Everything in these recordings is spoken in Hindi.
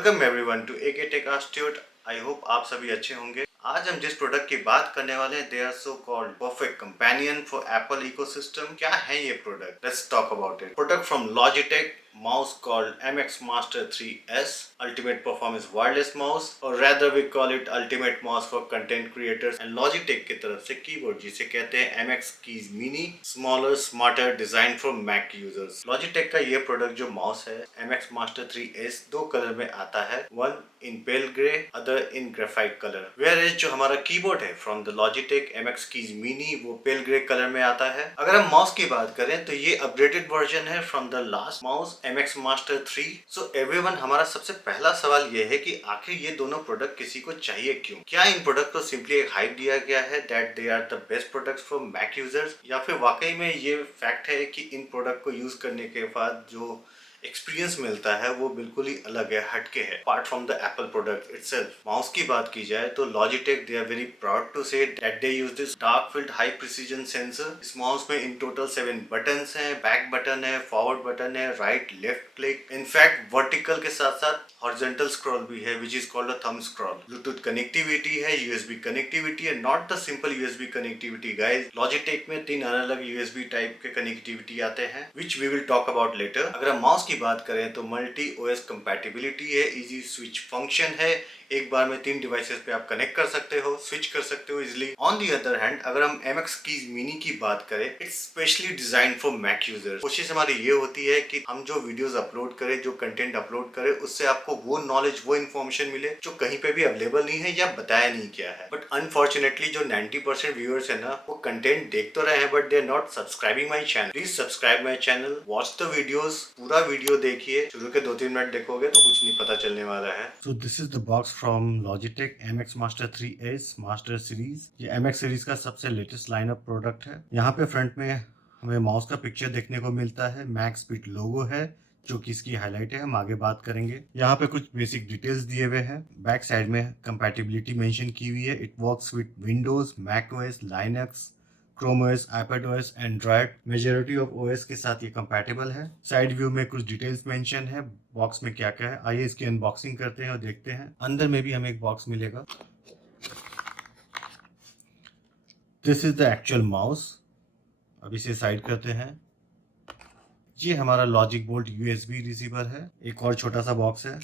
Welcome everyone to AK tech institute. I hope आप सभी अच्छे होंगे। आज हम जिस प्रोडक्ट की बात करने वाले हैं they are so called perfect companion for Apple ecosystem. क्या है ये product? Let's talk about it. Product from Logitech, mouse called MX Master 3S, ultimate performance wireless mouse, or rather we call it ultimate mouse for content creators। and Logitech की तरफ से कीबोर्ड जिसे कहते हैं MX Keys Mini, smaller, smarter, designed for Mac users। Logitech का ये प्रोडक्ट जो माउस है MX Master 3S दो कलर में आता है, one in pale grey, other in graphite colour. Where जो हमारा कीबोर्ड है from the Logitech MX Keys Mini वो पेल ग्रे कलर में आता है। अगर हम माउस की बात करें तो ये अपग्रेडेड वर्जन है from the last mouse MX Master 3। So everyone, हमारा सबसे पहला सवाल ये है कि आखिर ये दोनों प्रोडक्ट किसी को चाहिए क्यों? क्या इन प्रोडक्ट को सिंपली एक हाइप दिया गया है that they are the best products for Mac users, या फिर वाकई में ये फैक्ट है कि इन प्रोडक्ट को यूज करने के बाद जो एक्सपीरियंस मिलता है वो बिल्कुल ही अलग है, हटके है apart from the Apple product itself. Mouse की बात की जाए तो Logitech they are very proud to say that they use this dark field high precision sensor. इस माउस में इन टोटल 7 बटन्स हैं, बैक बटन है, फॉरवर्ड बटन है, right left click, in fact vertical के साथ साथ हॉरिजॉन्टल स्क्रॉल भी है which is called a thumb scroll. Bluetooth connectivity है, यूएसबी कनेक्टिविटी है, not the simple USB connectivity guys. Logitech में 3 अलग अलग यूएसबी टाइप के कनेक्टिविटी आते हैं which we will talk about later. अगर हम माउस की बात करें तो मल्टी ओएस कंपैटिबिलिटी है, इजी स्विच फंक्शन है, एक बार में 3 डिवाइसेस पे आप कनेक्ट कर सकते हो, स्विच कर सकते हो easily. On the other hand अगर हम MX Keys Mini की बात करें, it's specially design for Mac users. कोशिश हमारी ये होती है कि हम जो वीडियोस अपलोड करें, जो कंटेंट अपलोड करें, उससे आपको वो नॉलेज, वो इन्फॉर्मेशन मिले जो कहीं पे भी अवेलेबल नहीं है या बताया नहीं गया है। बट अनफॉर्चुनेटली जो 90% व्यूअर्स है ना, वो कंटेंट देख तो रहे हैं but they are not subscribing my channel. Please subscribe my channel, watch the videos, पूरा वीडियो देखिए। शुरू के 2-3 मिनट देखोगे तो कुछ नहीं पता चलने वाला है। So this is the box from Logitech MX Master 3S master series. ये MX सीरीज का सबसे लेटेस्ट लाइनअप प्रोडक्ट है। यहाँ पे फ्रंट में हमें माउस का पिक्चर देखने को मिलता है, मैक्स स्पीड लोगो है जो कि इसकी हाईलाइट है, हम आगे बात करेंगे। यहाँ पे कुछ बेसिक डिटेल्स दिए हुए हैं। बैक साइड में कंपैटिबिलिटी मेंशन की हुई है। It works with Windows, Mac OS, Linux, Chrome OS, iPad OS, Android, majority of OS के साथ ये कंपैटिबल है। साइड व्यू में कुछ डिटेल्स मेंशन है, बॉक्स में क्या क्या है। आइए इसकी अनबॉक्सिंग करते हैं और देखते हैं। अंदर में भी हमें एक बॉक्स मिलेगा। This is the actual mouse. अब इसे साइड करते हैं। ये हमारा लॉजिक बोल्ट यूएसबी रिसीवर है। एक और छोटा सा बॉक्स है।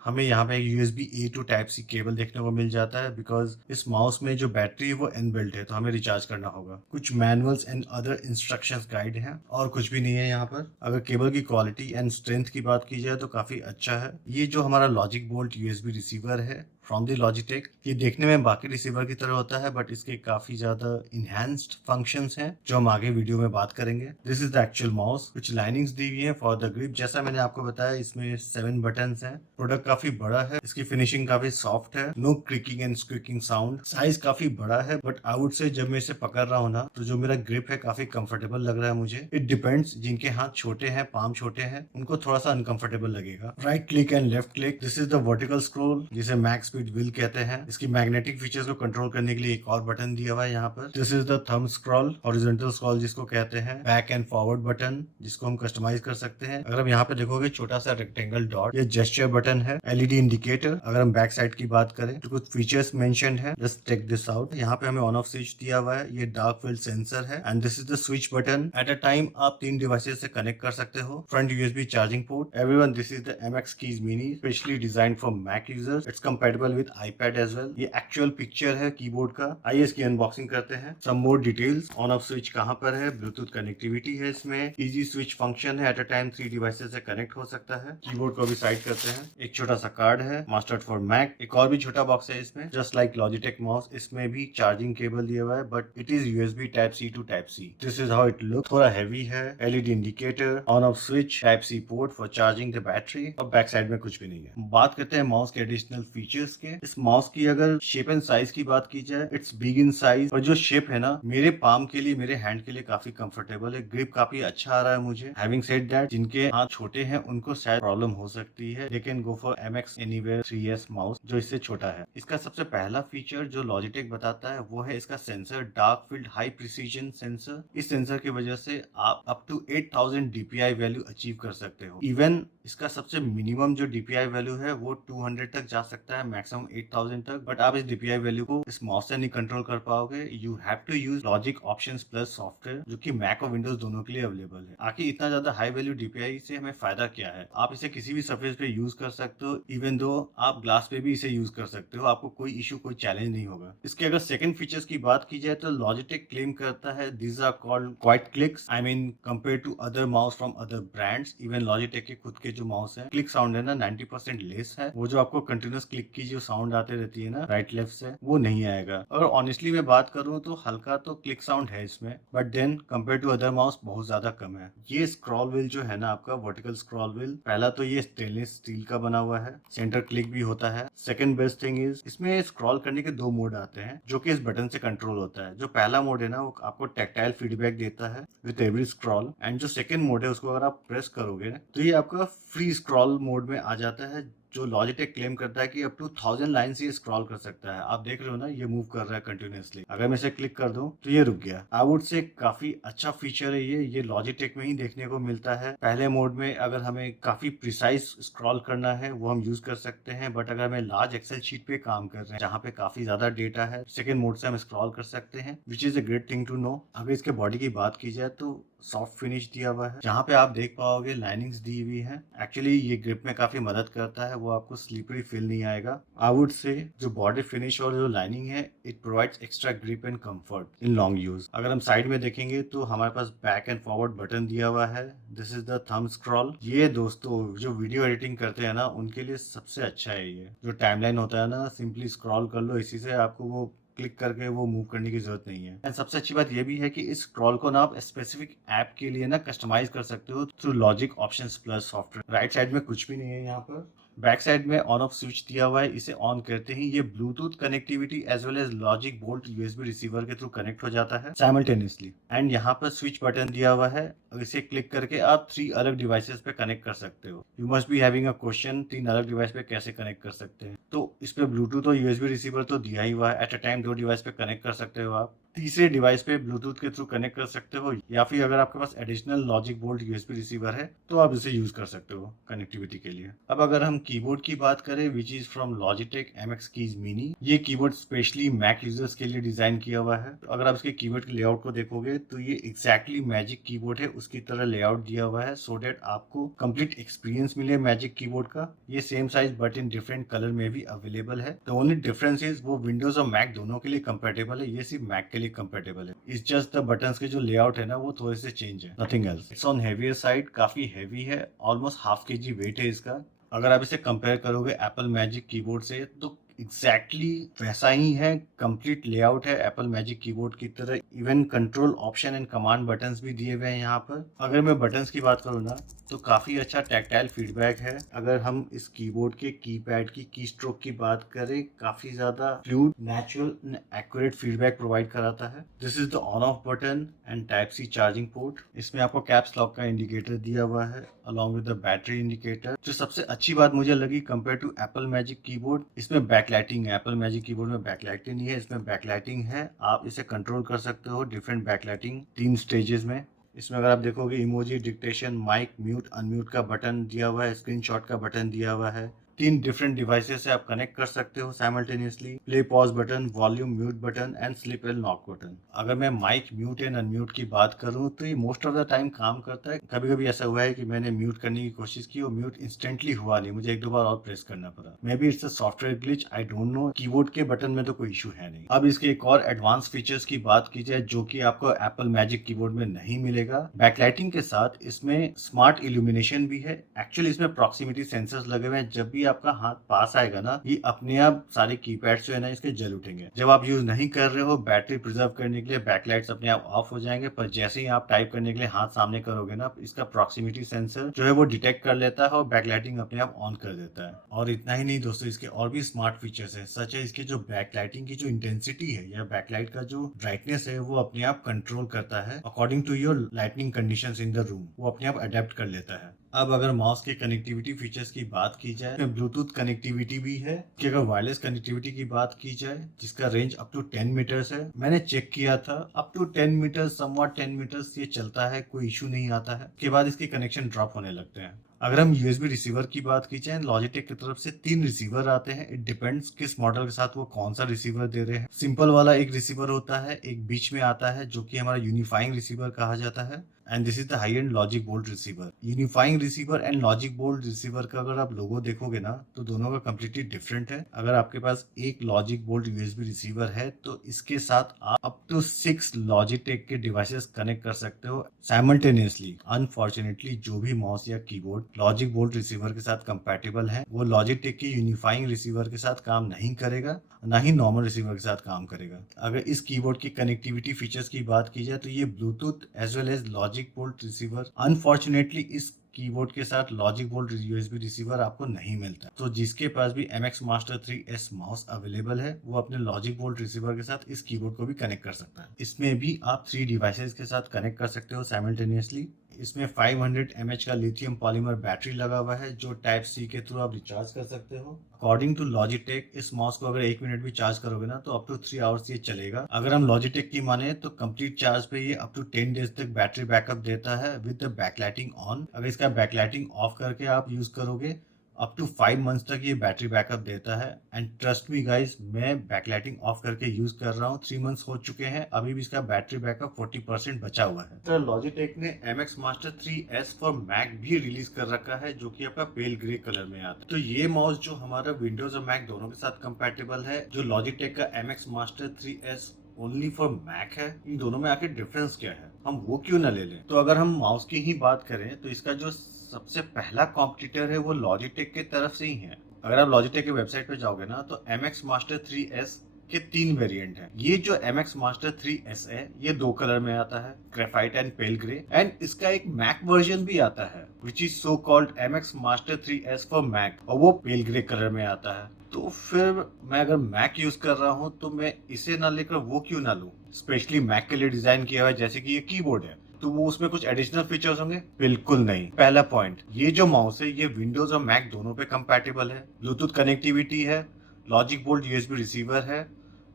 हमें यहाँ पे USB A to Type C cable देखने को मिल जाता है बिकॉज इस माउस में जो बैटरी है वो इनबिल्ट है, तो हमें रिचार्ज करना होगा। कुछ manuals and other instructions guide हैं और कुछ भी नहीं है यहाँ पर। अगर केबल की क्वालिटी एंड स्ट्रेंथ की बात की जाए तो काफी अच्छा है। ये जो हमारा लॉजिक बोल्ट USB रिसीवर है फ्रॉम द Logitech, ये देखने में बाकी रिसीवर की तरह होता है बट इसके काफी ज्यादा इनहैंस्ड फंक्शंस हैं जो हम आगे वीडियो में बात करेंगे। This is the actual mouse. कुछ लाइनिंग्स दी हुई है फॉर द ग्रिप। जैसा मैंने आपको बताया इसमें 7 बटन्स हैं। प्रोडक्ट काफी बड़ा है, इसकी फिनिशिंग काफी सॉफ्ट है, no creaking and squeaking sound. Size काफी बड़ा है बट आई वुड से जब मैं इसे पकड़ रहा हूँ ना तो जो मेरा ग्रिप है काफी कंफर्टेबल लग रहा है मुझे। इट डिपेंड्स, जिनके हाथ छोटे हैं, पाम छोटे हैं, उनको थोड़ा सा अनकंफर्टेबल लगेगा। Right click and left click. This is the vertical scroll जिसे मैक्स स्पीड व्हील कहते हैं। इसकी मैग्नेटिक फीचर्स को कंट्रोल करने के लिए एक और बटन दिया हुआ है यहाँ पर। This is the thumb scroll, horizontal scroll जिसको कहते हैं, बैक एंड फॉरवर्ड बटन जिसको हम कस्टमाइज कर सकते हैं। अगर हम यहाँ पे देखोगे छोटा सा रेक्टेंगल डॉट, ये जेस्चर बटन है। LED indicator. अगर हम बैक साइड की बात करें तो कुछ फीचर्स मेंशन है, जस्ट चेक दिस आउट। यहाँ पे हमें ऑन ऑफ स्विच दिया हुआ है, ये डार्क फील्ड सेंसर है and this is the switch button. At a time आप 3 डिवाइसेस से कनेक्ट कर सकते हो। Front USB charging port. Everyone, this is the MX Keys Mini, specially designed for Mac users. It's compatible with iPad as well. ये एक्चुअल पिक्चर है कीबोर्ड का। आइए इसकी अनबॉक्सिंग करते हैं। Some more details. On off switch कहाँ पर है, ब्लूटूथ कनेक्टिविटी है इसमें, इजी स्विच फंक्शन है, एट अ टाइम 3 डिवाइसेस से कनेक्ट हो सकता है। कीबोर्ड को भी साइड करते हैं। एक छोटा सा कार्ड है, मास्टर्ड फॉर मैक। एक और भी छोटा बॉक्स है इसमें, जस्ट लाइक Logitech माउस। इसमें भी चार्जिंग केबल दिया हुआ है but it is USB type C to type C। This is how it look. थोड़ा हैवी है। LED indicator, on off switch, type C port for charging the battery और बैक साइड में कुछ भी नहीं है। बात करते हैं माउस के एडिशनल फीचर्स के। इस माउस की अगर शेप एंड साइज की बात की जाए, इट्स बिग इन साइज और जो शेप है ना, मेरे पाम के लिए, मेरे हैंड के लिए काफी कंफर्टेबल है। ग्रिप काफी अच्छा आ रहा है मुझे। हैविंग सेड दैट, जिनके हाथ छोटे हैं उनको शायद प्रॉब्लम हो सकती है, they can go for MX Anywhere 3S mouse जो इससे छोटा है। इसका सबसे पहला फीचर जो लॉजिटेक बताता है वो है इसका sensor, dark field high precision sensor. इस सेंसर की वजह से आप up to 8000 DPI value achieve कर सकते हो। इवन इसका सबसे मिनिमम जो DPI वैल्यू है वो 200 तक जा सकता है, मैक्सिमम 8000 तक। बट आप इस DPI वैल्यू को इस माउस से नहीं कंट्रोल कर पाओगे। You have to use logic options plus software जो कि मैक और विंडोज दोनों के लिए अवेलेबल है। आखिर इतना ज्यादा हाई वैल्यू DPI से हमें फायदा क्या है? आप इसे किसी भी सरफेस पे यूज कर सकते हो, इवन दो आप ग्लास पे भी इसे यूज कर सकते हो, आपको कोई इशू, कोई चैलेंज नहीं होगा। इसके अगर सेकंड फीचर्स की बात की जाए तो लॉजिटेक क्लेम करता है these are called quiet clicks. I mean compare to other mouse from other brands. Even Logitech के खुद के जो माउस है, क्लिक साउंड है ना 90% लेस है। वो जो आपको कंटिन्यूस क्लिक की जो साउंड आते रहती है ना राइट लेफ्ट से, वो नहीं आएगा। और ऑनेस्टली मैं बात करूँ तो हल्का तो क्लिक साउंड है इसमें, but then compare to other mouse बहुत ज्यादा कम है। ये स्क्रॉल व्हील जो है ना आपका वर्टिकल स्क्रॉल व्हील, पहला तो ये स्टेनलेस स्टील का बना हुआ है, सेंटर क्लिक भी होता है। सेकंड बेस्ट थिंग इज इसमें स्क्रॉल करने के 2 मोड आते हैं जो कि इस बटन से कंट्रोल होता है। जो पहला मोड है ना वो आपको टैक्टाइल फीडबैक देता है विद एवरी स्क्रॉल, एंड जो सेकंड मोड है उसको अगर आप प्रेस करोगे तो ये आपका फ्री स्क्रॉल मोड में आ जाता है, जो लॉजिटेक क्लेम करता है कि अप टू 1000 लाइन ये स्क्रॉल कर सकता है। आप देख रहे हो ना ये मूव कर रहा है कंटिन्यूअसली। अगर मैं इसे क्लिक कर दूं तो ये रुक गया। आई वुड से काफी अच्छा फीचर है ये लॉजिटेक में ही देखने को मिलता है। पहले मोड में अगर हमें काफी प्रिसाइज स्क्रॉल करना है वो हम यूज कर सकते हैं, बट अगर हमें लार्ज एक्सेल शीट पे काम कर रहे हैं जहाँ पे काफी ज्यादा डेटा है, सेकेंड मोड से हम स्क्रॉल कर सकते हैं, which is a great thing to know. अगर इसके बॉडी की बात की जाए तो सॉफ्ट फिनिश दिया हुआ है, जहाँ पे आप देख पाओगे लाइनिंग्स दी हुई है। एक्चुअली ये ग्रिप में काफी मदद करता है, वो आपको स्लिपरी फील नहीं आएगा। आई वुड से जो बॉडी फिनिश और जो लाइनिंग है it provides extra grip and comfort in long use. अगर हम साइड में देखेंगे तो हमारे पास बैक एंड फॉरवर्ड बटन दिया हुआ है। This is the thumb scroll. ये दोस्तों जो वीडियो एडिटिंग करते हैं ना उनके लिए सबसे अच्छा है। ये जो टाइमलाइन होता है ना, सिंपली स्क्रॉल कर लो, इसी से आपको वो क्लिक करके वो मूव करने की जरूरत नहीं है। एंड सबसे अच्छी बात ये भी है कि इस स्क्रॉल को ना आप स्पेसिफिक ऐप के लिए ना कस्टमाइज कर सकते हो through logic options plus software. Right side में कुछ भी नहीं है यहाँ पर। बैक साइड में ऑन ऑफ स्विच दिया हुआ है, इसे ऑन करते ही ये Bluetooth connectivity as well as logic bolt USB receiver के थ्रू कनेक्ट हो जाता है साइमल्टेनियसली। एंड यहाँ पर स्विच बटन दिया हुआ है, इसे क्लिक करके आप 3 अलग डिवाइसेस पे कनेक्ट कर सकते हो। You must be having a question, 3 अलग डिवाइस पे कैसे कनेक्ट कर सकते हैं? तो इस पे ब्लूटूथ और यूएसबी रिसीवर तो दिया ही हुआ है। एट अ टाइम 2 डिवाइस पे कनेक्ट कर सकते हो आप। तीसरे डिवाइस पे ब्लूटूथ के थ्रू कनेक्ट कर सकते हो, या फिर अगर आपके पास additional logic bolt USB receiver है तो आप इसे यूज कर सकते हो कनेक्टिविटी के लिए। अब अगर हम कीबोर्ड की बात करें, which is from Logitech MX keys mini. ये कीबोर्ड स्पेशली मैक यूजर्स के लिए डिजाइन किया हुआ है। अगर आप इसके कीबोर्ड के लेआउट को देखोगे तो ये एग्जैक्टली मैजिक कीबोर्ड है उसकी तरह लेआउट दिया हुआ है, सो डेट आपको कंप्लीट एक्सपीरियंस मिले मैजिक कीबोर्ड का। ये same size but in different colour में भी अवेलेबल है। द ओनली डिफरेंस इज वो विंडोज और मैक दोनों के लिए कंपेटेबल है, ये सिर्फ मैक के लिए कंपेटेबल है। इट्स जस्ट द बटन्स के जो लेआउट है ना वो थोड़े से चेंज है, nothing else. It's on heavier side, काफी हेवी है, ऑलमोस्ट हाफ kg वेट है इसका। अगर आप इसे कंपेयर करोगे एप्पल मैजिक कीबोर्ड से तो एग्जैक्टली वैसा ही है, कंप्लीट लेआउट है एप्पल मैजिक कीबोर्ड की तरह। Even control option and command buttons भी दिए हुए हैं यहाँ पर। अगर मैं बटन्स की बात करूँ ना तो काफी अच्छा टैक्टाइल फीडबैक है। अगर हम इस कीबोर्ड के कीपैड की स्ट्रोक की बात करें, काफी ज्यादा fluid, natural, accurate feedback provide कराता है। This is the on off button and type C charging port. इसमें आपको कैप्स लॉक का इंडिकेटर दिया हुआ है along with the battery indicator. जो सबसे अच्छी बात मुझे लगी compare to Apple magic keyboard, इसमें बैकलाइटिंग है। एप्पल मैजिक कीबोर्ड में बैकलाइटिंग नहीं है, इसमें बैकलाइटिंग है। आप इसे कंट्रोल कर सकते हो डिफरेंट बैकलाइटिंग 3 स्टेजेस में। इसमें अगर आप देखोगे emoji, dictation, mic, mute, unmute का बटन दिया हुआ है, स्क्रीनशॉट का बटन दिया हुआ है। 3 डिफरेंट डिवाइसेस से आप कनेक्ट कर सकते हो simultaneously. Play pause button, volume mute button and slip and lock button. अगर मैं माइक, म्यूट एंड अनम्यूट की बात करूं तो ये मोस्ट ऑफ द टाइम काम करता है। कभी कभी ऐसा हुआ है कि मैंने म्यूट करने की कोशिश की और म्यूट इंस्टेंटली हुआ नहीं, मुझे 1-2 बार और प्रेस करना पड़ा। May be it's a software glitch, I don't know. Keyboard के बटन में तो कोई इशू है नहीं। अब इसके एक और एडवांस फीचर्स की बात की जाए जो कि आपको एप्पल मैजिक कीबोर्ड में नहीं मिलेगा। बैकलाइटिंग के साथ इसमें स्मार्ट इल्यूमिनेशन भी है। एक्चुअली इसमें प्रॉक्सिमिटी सेंसर्स लगे हुए हैं, जब भी आपका हाथ पास आएगा ना ये अपने आप सारे कीपैड जो है ना इसके जल उठेंगे। जब आप यूज नहीं कर रहे हो बैटरी प्रिजर्व करने के लिए बैकलाइट्स अपने आप ऑफ हो जाएंगे, पर जैसे ही आप टाइप करने के लिए हाथ सामने करोगे ना इसका प्रॉक्सिमिटी सेंसर जो है वो डिटेक्ट कर लेता है और बैकलाइटिंग अपने आप ऑन कर देता है। और इतना ही नहीं दोस्तों, इसके और भी स्मार्ट फीचर्स है, सच है इसके जो बैकलाइटिंग की जो इंटेंसिटी है या बैकलाइट का जो ब्राइटनेस है वो अपने आप कंट्रोल करता है according to your lighting conditions in the room, वो अपने आप अडेप्ट कर लेता है। अब अगर माउस के कनेक्टिविटी फीचर्स की बात की जाए तो ब्लूटूथ कनेक्टिविटी भी है कि अगर वायरलेस कनेक्टिविटी की बात की जाए जिसका रेंज अप टू 10 मीटर्स है। मैंने चेक किया था up to 10 meters somewhat 10 meters ये चलता है, कोई इशू नहीं आता है। के बाद इसके कनेक्शन ड्रॉप होने लगते हैं। अगर हम यूएसबी रिसीवर की बात की जाए, लॉजिटेक की तरफ से 3 रिसीवर आते हैं। इट डिपेंड्स किस मॉडल के साथ वो कौन सा रिसीवर दे रहे हैं। सिंपल वाला एक रिसीवर होता है, एक बीच में आता है जो कि हमारा यूनिफाइंग रिसीवर कहा जाता है, and this is the high and logic bolt receiver. Unifying receiver and logic bolt receiver का अगर आप लोगो देखोगे ना तो दोनों का कम्प्लीटली डिफरेंट है। अगर आपके पास एक लॉजिक बोल्ट यूएसबी रिसीवर है तो इसके साथ आप अप टू 6 लॉजिटेक के डिवाइसेस कनेक्ट कर सकते हो साइमल्टेनियसली। अनफॉर्चुनेटली जो भी माउस या कीबोर्ड लॉजिक बोल्ट रिसीवर के साथ कंपैटिबल है वो लॉजिटेक के यूनिफाइंग रिसीवर के साथ काम नहीं करेगा, ना ही नॉर्मल रिसीवर के साथ काम करेगा। अगर इस कीबोर्ड की कनेक्टिविटी फीचर्स की बात की जाए तो ये Bluetooth as well as logic bolt receiver, unfortunately इस कीबोर्ड के साथ लॉजिक बोल्ट यूएसबी रिसीवर आपको नहीं मिलता। तो जिसके पास भी MX Master 3S mouse available है वो अपने लॉजिक बोल्ट रिसीवर के साथ इस कीबोर्ड को भी कनेक्ट कर सकता है। इसमें भी आप 3 डिवाइसेस के साथ कनेक्ट कर सकते हो साइमल्टेनियसली। इसमें 500 mAh का लिथियम पॉलीमर बैटरी लगा हुआ है जो टाइप C के थ्रू आप रिचार्ज कर सकते हो। अकॉर्डिंग टू लॉजिटेक इस माउस को अगर 1 मिनट भी चार्ज करोगे ना तो अप टू 3 आवर्स ये चलेगा। अगर हम लॉजिटेक की माने तो कंप्लीट चार्ज पे ये अप टू 10 डेज तक बैटरी बैकअप देता है विद द बैकलाइटिंग ऑन। अगर इसका बैकलाइटिंग ऑफ करके आप यूज करोगे अप टू 5 मंथ्स तक ये बैटरी बैकअप देता है। एंड ट्रस्ट मी गाइस, मैं बैकलाइटिंग ऑफ करके यूज कर रहा हूँ, 3 मंथ्स हो चुके हैं, अभी भी इसका बैटरी बैकअप 40% बचा हुआ है। तो लॉजिटेक ने MX Master 3S for Mac भी रिलीज कर रखा है जो कि आपका पेल ग्रे कलर में आता है। तो ये माउस जो हमारा विंडोज और मैक दोनों के साथ कंपैटिबल है, जो लॉजिटेक का MX Master 3S only for Mac है, इन दोनों में आखिर डिफरेंस क्या है, हम वो क्यों ना ले लें। तो अगर हम माउस की ही बात करें तो इसका जो सबसे पहला कॉम्पिटिटर है वो लॉजिटेक की तरफ से ही है। अगर आप लॉजिटेक की वेबसाइट पे जाओगे ना तो MX Master 3S के 3 वेरिएंट हैं। ये जो MX Master 3S है ये 2 कलर में आता है, graphite and pale grey, and इसका एक मैक वर्जन भी आता है which is so called MX Master 3S for Mac, और वो पेल ग्रे कलर में आता है। तो फिर मैं अगर मैक यूज कर रहा हूँ तो मैं इसे ना लेकर वो क्यों ना लूं। स्पेशली मैक के लिए डिजाइन किया हुआ है, जैसे कि ये कीबोर्ड है तो वो उसमें कुछ एडिशनल फीचर्स होंगे? बिल्कुल नहीं। पहला पॉइंट, ये जो माउस है ये विंडोज और मैक दोनों पे कंपैटिबल है, ब्लूटूथ कनेक्टिविटी है, लॉजिक बोल्ट यूएसबी रिसीवर है।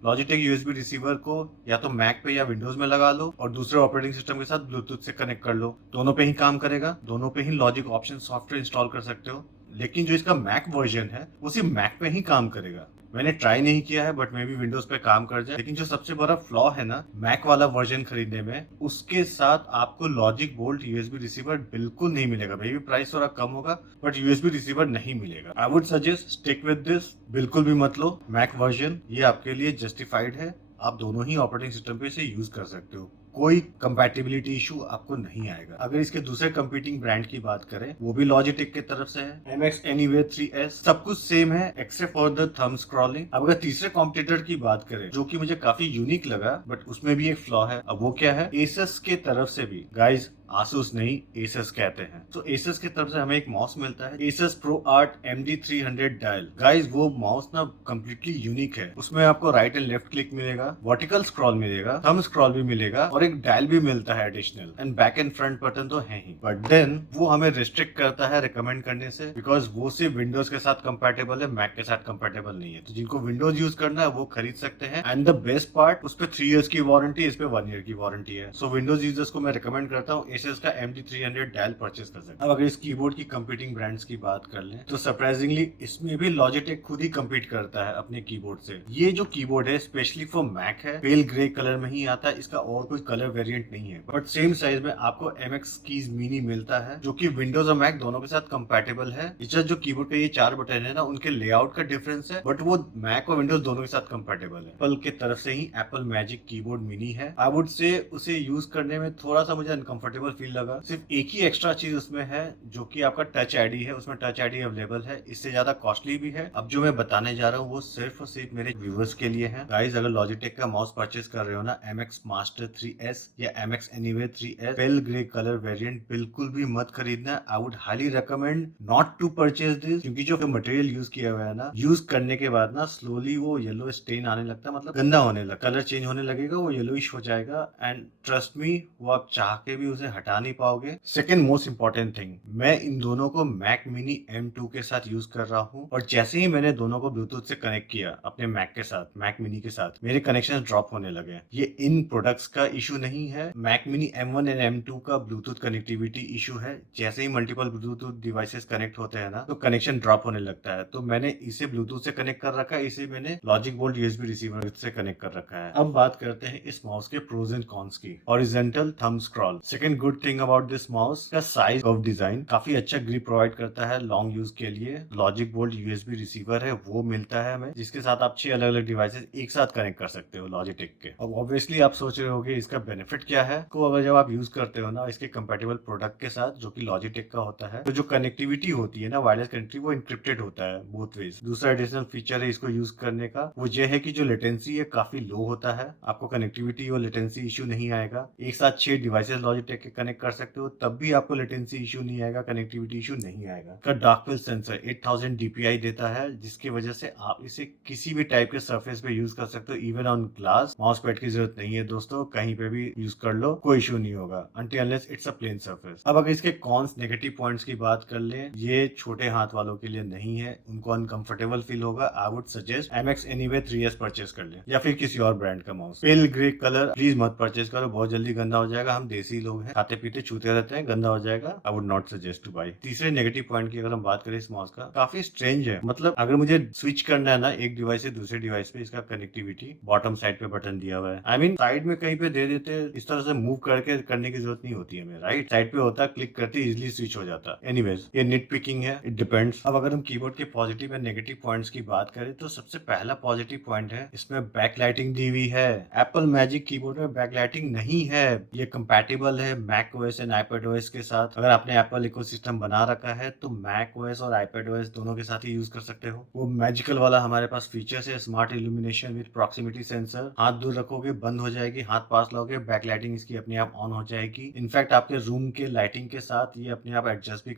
लॉजिटेक यूएसबी रिसीवर को या तो मैक पे या विंडोज में लगा लो और दूसरे ऑपरेटिंग सिस्टम के साथ ब्लूटूथ से कनेक्ट कर लो, दोनों पे ही काम करेगा, दोनों पे ही लॉजिक ऑप्शन सॉफ्टवेयर इंस्टॉल कर सकते हो। लेकिन जो इसका मैक वर्जन है वो सिर्फ मैक पे ही काम करेगा। मैंने ट्राई नहीं किया है बट मे भी विंडोज पे काम कर जाए। लेकिन जो सबसे बड़ा फ्लॉ है ना मैक वाला वर्जन खरीदने में, उसके साथ आपको लॉजिक बोल्ट यूएसबी रिसीवर बिल्कुल नहीं मिलेगा। मे भी प्राइस थोड़ा कम होगा बट यूएसबी रिसीवर नहीं मिलेगा। आई would suggest stick with this, बिल्कुल भी मत लो मैक वर्जन, ये आपके लिए जस्टिफाइड है। आप दोनों ही ऑपरेटिंग सिस्टम पे इसे यूज कर सकते हो, कोई कंपैटिबिलिटी इशू आपको नहीं आएगा। अगर इसके दूसरे कंपीटिंग ब्रांड की बात करें वो भी लॉजिटेक की तरफ से है, MX Anyway 3S, सब कुछ सेम है except for the thumb scrolling. अब अगर तीसरे कॉम्पिटिटर की बात करें जो कि मुझे काफी यूनिक लगा बट उसमें भी एक फ्लॉ है, अब वो क्या है, Asus के तरफ से भी, गाइज आसूस नहीं Asus कहते हैं, तो Asus की तरफ से हमें एक माउस मिलता है Asus ProArt MD300 dial. Guys वो माउस ना कम्प्लीटली यूनिक है, उसमें आपको राइट एंड लेफ्ट क्लिक मिलेगा, वर्टिकल स्क्रॉल मिलेगा, थंब स्क्रॉल भी मिलेगा और एक डायल भी मिलता है additional, and back and front button तो है ही। बट देन वो हमें रिस्ट्रिक्ट करता है रिकमेंड करने से, बिकॉज वो सिर्फ विंडोज के साथ कंपैटिबल है, मैक के साथ कंपैटिबल नहीं है। तो जिनको विंडोज यूज करना है वो खरीद सकते हैं, एंड द बेस्ट पार्ट उस पर 3 इयर्स की वारंटी, इस पे 1 ईयर की वारंटी है। सो विंडोज यूजर्स को मैं रिकमेंड करता हूँ Asus का MD300 डायल परचेस कर सकते हैं। अब अगर इस कीबोर्ड की कंपीटिंग ब्रांड्स की बात कर लें तो सरप्राइजिंगली इसमें भी लॉजिटेक खुद ही कम्पीट करता है अपने कीबोर्ड से। ये जो कीबोर्ड है स्पेशली फॉर मैक है, पेल ग्रे कलर में ही आता है, इसका और कोई कलर वेरिएंट नहीं है, बट सेम साइज में आपको MX कीज मिनी मिलता है जो कि विंडोज और मैक दोनों के साथ कंपैटिबल है। इस जो कीबोर्ड पे ये 4 बटन है ना उनके लेआउट का डिफरेंस है बट वो मैक और विंडोज दोनों के साथ कंपैटिबल है। एप्पल की तरफ से ही एप्पल मैजिक कीबोर्ड मिनी है। आई वुड से उसे यूज करने में थोड़ा सा मुझे अनकंफर्टेबल फील लगा। सिर्फ एक ही एक्स्ट्रा चीज उसमें है जो कि आपका टच आईडी है, उसमें टच आईडी अवेलेबल है, इससे ज्यादा कॉस्टली भी है। अब जो मैं बताने जा रहा हूँ वो सिर्फ और सिर्फ मेरे व्यूअर्स के लिए है। गाइस अगर लॉजिटेक का माउस परचेस कर रहे हो ना MX Master 3S या MX Anyway 3S pale grey colour variant, बिल्कुल भी मत खरीदना। I would highly recommend not to purchase this, क्योंकि जो मटेरियल यूज किया हुआ है ना, यूज करने के बाद ना स्लोली वो येलो स्टेन आने लगता है, मतलब गंदा होने लगता, कलर चेंज होने लगेगा, वो येलोइश हो जाएगा, एंड ट्रस्ट मी वो आप चाह के भी उसे हटा नहीं पाओगे। सेकंड मोस्ट इंपॉर्टेंट थिंग, मैं इन दोनों को मैक मिनी M2 के साथ यूज कर रहा हूँ और जैसे ही मैंने दोनों को ब्लूटूथ से कनेक्ट किया अपने मैक के साथ, मैक मिनी के साथ, मेरे कनेक्शन ड्रॉप होने लगे। ये इन प्रोडक्ट्स का इशू नहीं है, Mac mini M1 and M2 का ब्लूटूथ कनेक्टिविटी इशू है। जैसे ही मल्टीपल ब्लूटूथ डिवाइसेस कनेक्ट होते हैं ना, तो कनेक्शन ड्रॉप होने लगता है। तो मैंने इसे ब्लूटूथ से कनेक्ट कर रखा है, इसे मैंने लॉजिक बोल्ट USB रिसीवर से कनेक्ट कर रखा है। अब बात करते हैं इस माउस के प्रोज एंड कॉन्स की। Horizontal thumb scroll. Second good thing about this mouse का साइज ऑफ डिजाइन काफी अच्छा ग्रिप प्रोवाइड करता है लॉन्ग यूज के लिए। लॉजिक बोल्ट USB रिसीवर है वो मिलता है हमें, जिसके साथ आप 6 अलग अलग डिवाइसेस एक साथ कनेक्ट कर सकते हो लॉजिटेक के। अब ऑब्वियसली आप सोच रहे होगे इसका बेनिफिट क्या है। को अगर जब आप यूज करते हो ना इसके कंपेटेबल प्रोडक्ट के साथ जो कि लॉजिटेक का होता है, तो जो कनेक्टिविटी होती है ना वायरलेस कनेक्टिविटी, वो इंक्रिप्टेड होता है बोथ वेज। दूसरा एडिशनल फीचर है इसको यूज करने का, वो ये है कि जो लेटेंसी है काफी लो होता है, आपको कनेक्टिविटी और लेटेंसी इशू नहीं आएगा। एक साथ 6 डिवाइसेस लॉजिटेक के कनेक्ट कर सकते हो तब भी आपको लेटेंसी इशू नहीं आएगा, कनेक्टिविटी इशू नहीं आएगा। इसका डार्क फील्ड सेंसर 8000 DPI देता है, जिसकी वजह से आप इसे किसी भी टाइप के सरफेस पे यूज कर सकते हो, even on glass. Mouse pad की जरूरत नहीं है दोस्तों, कहीं पे भी यूज कर लो, कोई इशू नहीं होगा until unless it's a plain surface. अब अगर इसके कॉन्स नेगेटिव पॉइंट्स की बात कर लें, ये छोटे हाथ वालों के लिए नहीं है, उनको अनकंफर्टेबल फील होगा। I would suggest MX Anyway 3S purchase कर ले या फिर किसी और ब्रांड का mouse. Pale grey colour please मत परचेज करो, बहुत जल्दी गंदा हो जाएगा। हम देसी लोग हैं, खाते पीते छूते रहते हैं, गंदा हो जाएगा। I would not suggest two by. तीसरे नेगेटिव पॉइंट की अगर हम बात करें इस माउस का, काफी स्ट्रेंज है। मतलब अगर मुझे स्विच करना है ना एक डिवाइस से दूसरे डिवाइस पे, इसका कनेक्टिविटी बॉटम साइड पे बटन दिया हुआ है। आई मीन साइड में कहीं पे दे देते, इस तरह से मूव करके करने की जरूरत नहीं होती है। राइट साइड पे होता, क्लिक करते इजिली स्विच हो जाता। एनीवेज ये निट पिकिंग है, इट डिपेंड्स। अब अगर हम कीबोर्ड के पॉजिटिव एंड नेगेटिव पॉइंट्स की बात करें, तो सबसे पहला पॉजिटिव पॉइंट है इसमें बैक लाइटिंग दी हुई है। एप्पल मैजिक कीबोर्ड में बैक लाइटिंग नहीं है। ये कंपैटिबल है Mac OS and iPad OS के साथ। अगर आपने एप्पल इकोसिस्टम बना रखा है तो मैक OS और iPad OS दोनों के साथ ही यूज कर सकते हो। वो मैजिकल वाला हमारे पास फीचर्स है, smart illumination with proximity sensor. हाथ दूर रखोगे बंद हो जाएगी, हाथ पास लाओगे बैक लाइटिंग इसकी अपने आप ऑन हो जाएगी। इनफैक्ट आपके रूम के लाइटिंग के साथ ये अपने आप एडजस्ट भी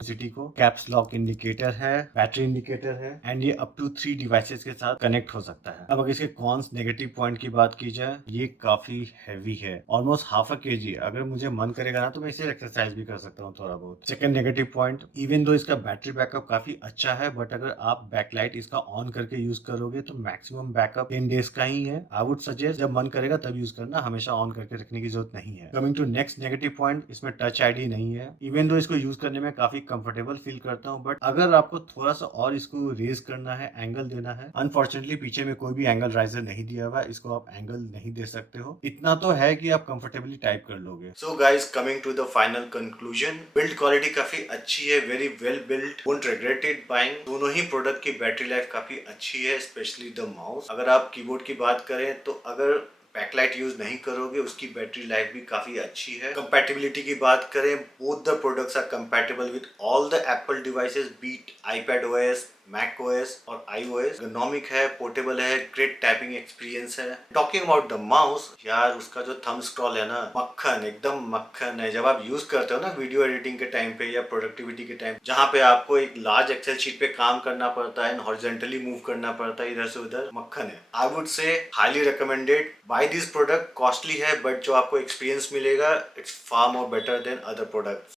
सिटी को। कैप्स लॉक इंडिकेटर है, बैटरी इंडिकेटर है एंड ये अप टू 3 डिवाइसेस के साथ कनेक्ट हो सकता है। अब अगर इसके कॉन्स नेगेटिव पॉइंट की बात की जाए, ये काफी हैवी है, ऑलमोस्ट हाफ अ केजी। अगर मुझे मन करेगा ना तो मैं इसे एक्सरसाइज भी कर सकता हूँ थोड़ा बहुत। Second negative point, even though इसका बैटरी बैकअप काफी अच्छा है, बट अगर आप बैकलाइट इसका ऑन करके यूज करोगे तो मैक्सिमम बैकअप 10 डेज का ही है। आई वुड सजेस्ट जब मन करेगा तब यूज करना, हमेशा ऑन करके रखने की जरूरत नहीं है। Coming to next negative point, इसमें टच आईडी नहीं है। इवन दो इसको यूज करने में काफी कंफर्टेबल फील करता हूँ, बट अगर आपको थोड़ा सा और इसको रेज करना है, एंगल देना है, अनफॉर्चुनेटली पीछे में कोई भी एंगल राइजर नहीं दिया हुआ है, इसको आप एंगल नहीं दे सकते हो। इतना तो है कि आप कंफर्टेबली टाइप कर लोगे। So guys, coming to the final conclusion, build quality काफी अच्छी है, very well build, won't regret it buying. दोनों ही प्रोडक्ट की बैटरी लाइफ काफी अच्छी है, स्पेशली द माउस। अगर आप कीबोर्ड की बात करें तो अगर बैकलाइट यूज नहीं करोगे उसकी बैटरी लाइफ भी काफी अच्छी है। कंपैटिबिलिटी की बात करें, both the products are compatible with all the Apple devices, be it iPad OS, Mac OS और iOS। एर्गोनॉमिक है, पोर्टेबल है, ग्रेट टाइपिंग एक्सपीरियंस है। टॉकिंग अबाउट द माउस, यार उसका जो थंब स्क्रॉल है ना, मक्खन, एकदम मक्खन है। जब आप यूज करते हो ना वीडियो एडिटिंग के टाइम पे या प्रोडक्टिविटी के टाइम, जहाँ पे आपको एक लार्ज एक्सेल शीट पे काम करना पड़ता है, हॉरिजॉन्टली मूव करना पड़ता है इधर से उधर, मक्खन है। I would say highly recommended. Buy this product, costly है बट जो आपको एक्सपीरियंस मिलेगा it's far more better than other products.